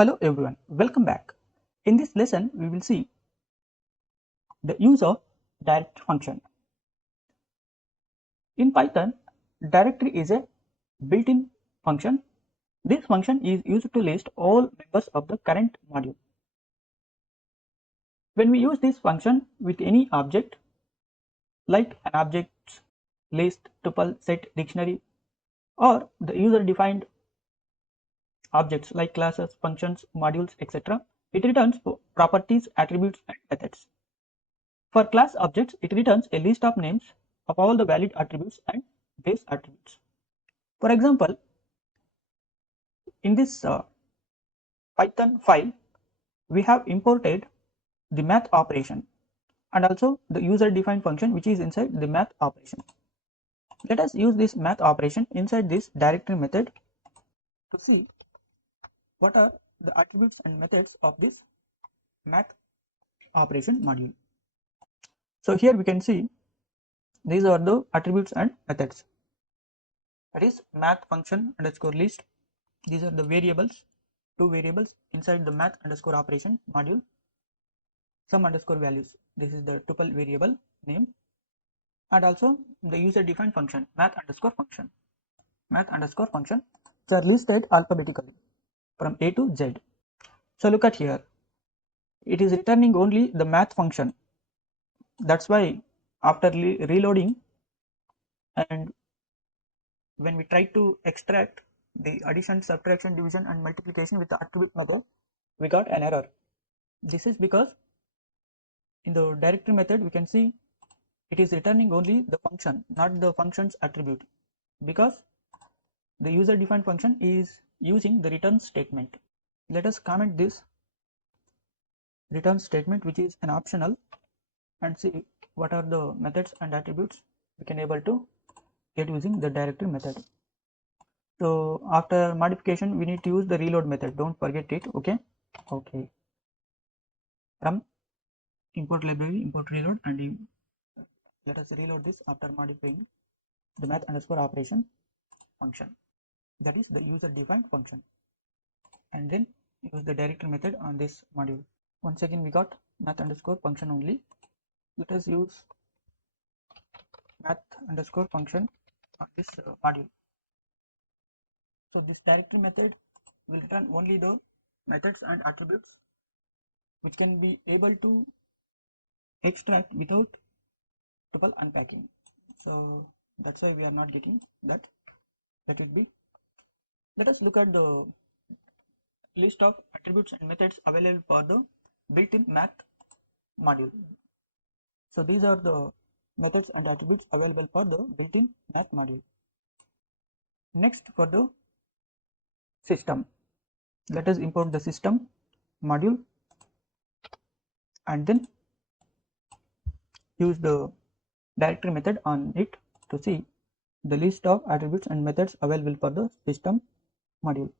Hello everyone, welcome back. In this lesson, we will see the use of directory function. In Python, directory is a built-in function. This function is used to list all members of the current module. When we use this function with any object, like an object, list, tuple, set, dictionary, or the user-defined objects like classes, functions, modules, etc., it returns properties, attributes, and methods. For class objects, it returns a list of names of all the valid attributes and base attributes. For example, in this Python file, we have imported the math operation and also the user defined function which is inside the math operation. Let us use this math operation inside this directory method to see what are the attributes and methods of this math operation module. So here we can see these are the attributes and methods. That is math function underscore list. These are the variables, two variables inside the math underscore operation module. Some underscore values. This is the tuple variable name, and also the user defined function math underscore function. Math underscore function. They are listed alphabetically from A to Z. So look at here. It is returning only the math function. That's why after reloading and when we try to extract the addition, subtraction, division and multiplication with the attribute method, we got an error. This is because in the directory method we can see it is returning only the function, not the function's attribute, because the user defined function is using the return statement. Let us comment this return statement, which is an optional, and see what are the methods and attributes we can able to get using the directory method. So after modification we need to use the reload method, don't forget it. Okay, from import library, import reload, and let us reload this after modifying the math underscore operation function, that is the user defined function, and then use the directory method on this module. Once again we got math underscore function only. Let us use math underscore function on this module. So this directory method will return only the methods and attributes which can be able to extract without tuple unpacking. So that's why we are not getting that. That would be, let us look at the list of attributes and methods available for the built-in math module. So these are the methods and attributes available for the built-in math module. Next, for the system, let us import the system module and then use the directory method on it to see the list of attributes and methods available for the system module.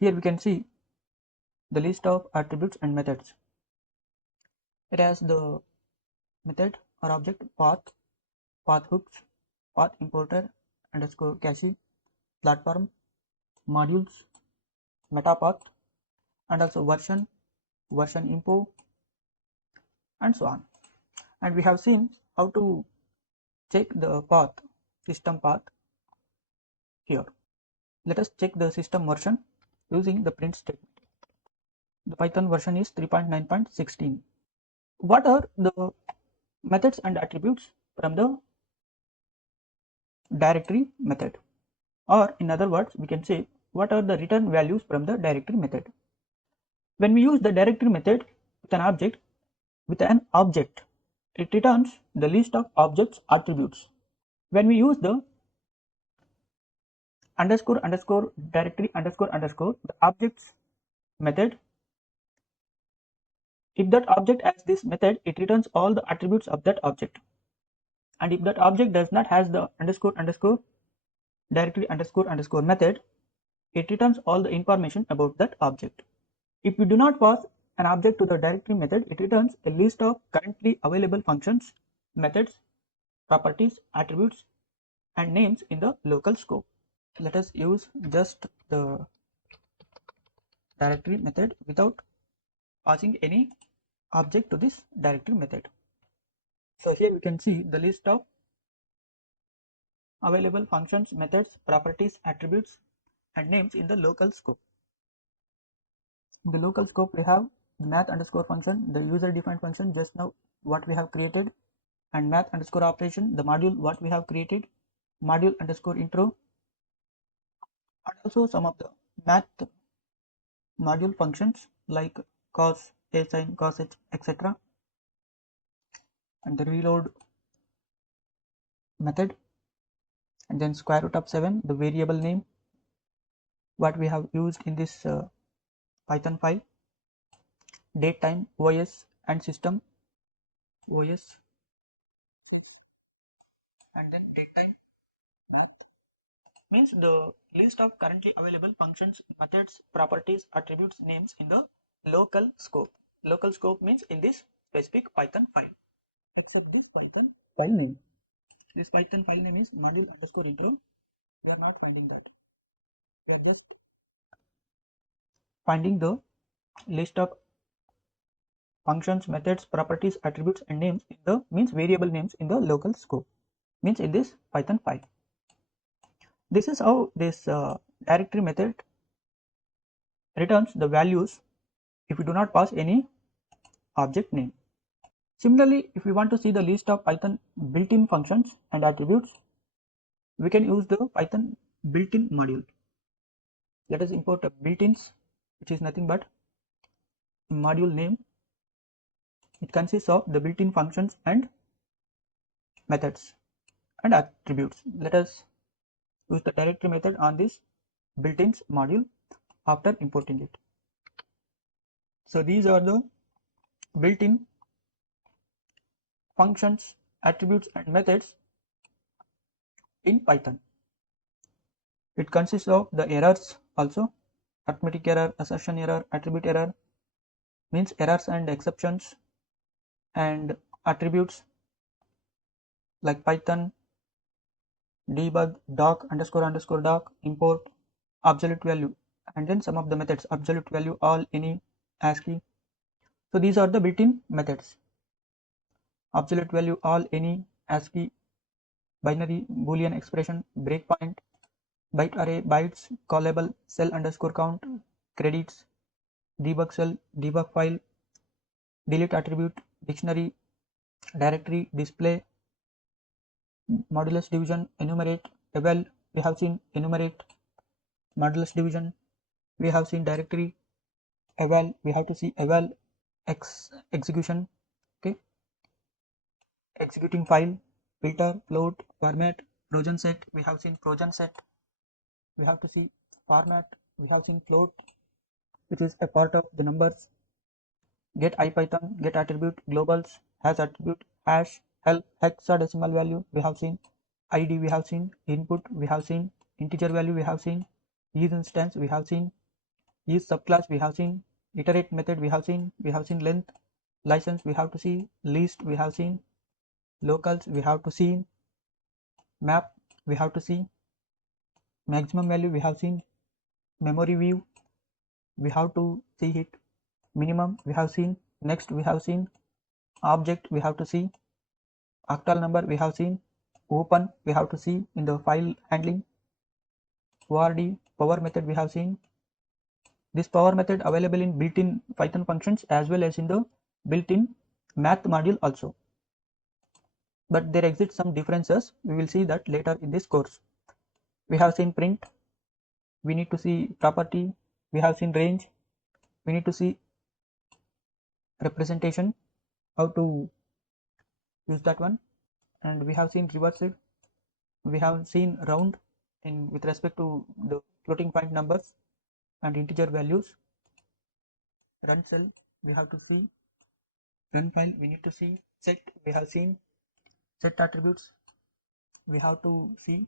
Here we can see the list of attributes and methods. It has the method or object path, path hooks, path importer underscore cache, platform, modules, metapath, and also version, version info, and so on. And we have seen how to check the path, system path here. Let us check the system version using the print statement. The Python version is 3.9.16. What are the methods and attributes from the directory method? Or in other words, we can say what are the return values from the directory method? When we use the directory method with an object, it returns the list of objects attributes. When we use the underscore underscore directory underscore underscore the objects method, if that object has this method, it returns all the attributes of that object. And if that object does not has the underscore underscore directory underscore underscore method, it returns all the information about that object. If we do not pass an object to the directory method, it returns a list of currently available functions, methods, properties, attributes, and names in the local scope. Let us use just the directory method without passing any object to this directory method. So here we can see the list of available functions, methods, properties, attributes and names in the local scope. In the local scope we have the math underscore function, the user defined function just now what we have created, and math underscore operation, the module what we have created, module underscore intro, and also some of the math module functions like cos, a sin, cos h, etc. and the reload method, and then square root of 7, the variable name what we have used in this Python file, date, time, OS and system, OS, and then date, time, math means the list of currently available functions, methods, properties, attributes, names in the local scope. Local scope means in this specific Python file, except this Python file name. This Python file name is module underscore intro. We are not finding that. We are just finding the list of functions, methods, properties, attributes and names in the means variable names in the local scope, means in this Python file. This is how this directory method returns the values if we do not pass any object name. Similarly, if we want to see the list of Python built-in functions and attributes, we can use the Python built-in module. Let us import a built-ins, which is nothing but module name. It consists of the built-in functions and methods and attributes. Let us use the directory method on this built-ins module after importing it. So these are the built-in functions, attributes and methods in Python. It consists of the errors also, arithmetic error, assertion error, attribute error, means errors and exceptions, and attributes like Python debug, doc underscore underscore doc, import, absolute value, and then some of the methods, absolute value, all, any, ASCII. So these are the built-in methods: absolute value, all, any, ASCII, binary, boolean expression, breakpoint, byte array, bytes, callable, cell underscore count, credits, debug cell, debug file, delete attribute, dictionary, directory, display, modulus division, enumerate, eval, we have seen enumerate, modulus division, we have seen directory, eval, we have to see eval, execution, okay, executing file, filter, float, format, Trojan set, we have seen Trojan set, we have to see format, we have seen float, which is a part of the numbers, get IPython, get attribute, globals, hash attribute, hash, help, hexadecimal value, we have seen id, we have seen input, we have seen integer value, we have seen use instance, we have seen use subclass, we have seen iterate method, we have seen length, license, we have to see list, we have seen locals, we have to see map, we have to see maximum value, we have seen memory view, we have to see it minimum, we have seen next, we have seen object, we have to see octal number, we have seen open, we have to see in the file handling, ORD, power method, we have seen this power method available in built-in Python functions as well as in the built-in math module also, but there exist some differences, we will see that later in this course. We have seen print, we need to see property, we have seen range, we need to see representation, how to use that one, and we have seen reversed, we have seen round in with respect to the floating point numbers and integer values, run cell, we have to see run file, we need to see set, we have seen set attributes, we have to see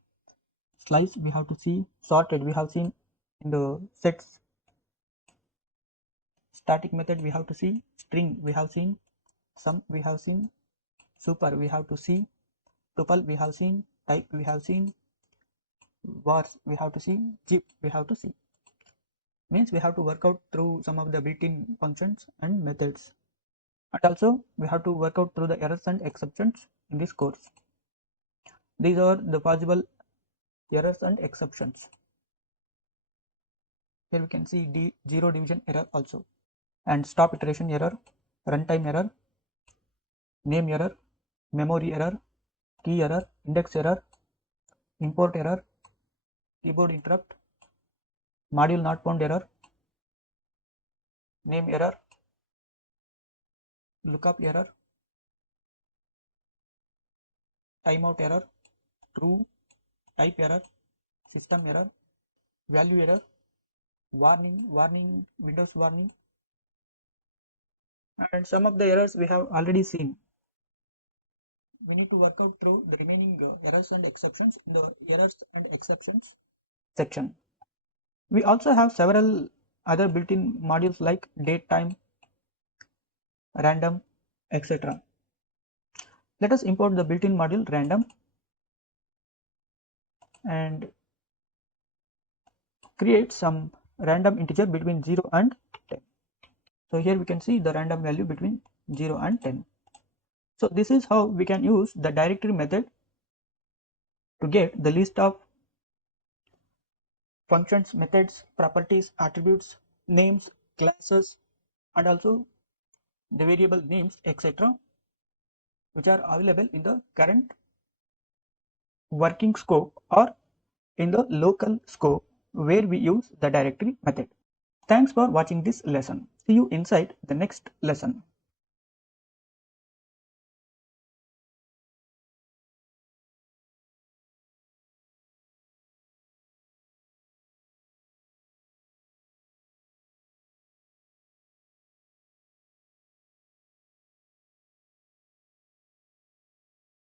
slice, we have to see sorted, we have seen in the sets, static method, we have to see string, we have seen sum, we have seen super, we have to see tuple, we have seen type, we have seen vars, we have to see zip, we have to see. means we have to work out through some of the built-in functions and methods, and also we have to work out through the errors and exceptions in this course. These are the possible errors and exceptions. Here we can see zero division error also, and stop iteration error, runtime error, name error, memory error, key error, index error, import error, keyboard interrupt, module not found error, name error, lookup error, timeout error, true, type error, system error, value error, warning, Windows warning, and some of the errors we have already seen. We need to work out through the remaining errors and exceptions in the errors and exceptions section. We also have several other built-in modules like date, time, random, etc. Let us import the built-in module random and create some random integer between 0 and 10. So here we can see the random value between 0 and 10. So this is how we can use the directory method to get the list of functions, methods, properties, attributes, names, classes, and also the variable names, etc., which are available in the current working scope or in the local scope where we use the directory method. Thanks for watching this lesson. See you inside the next lesson.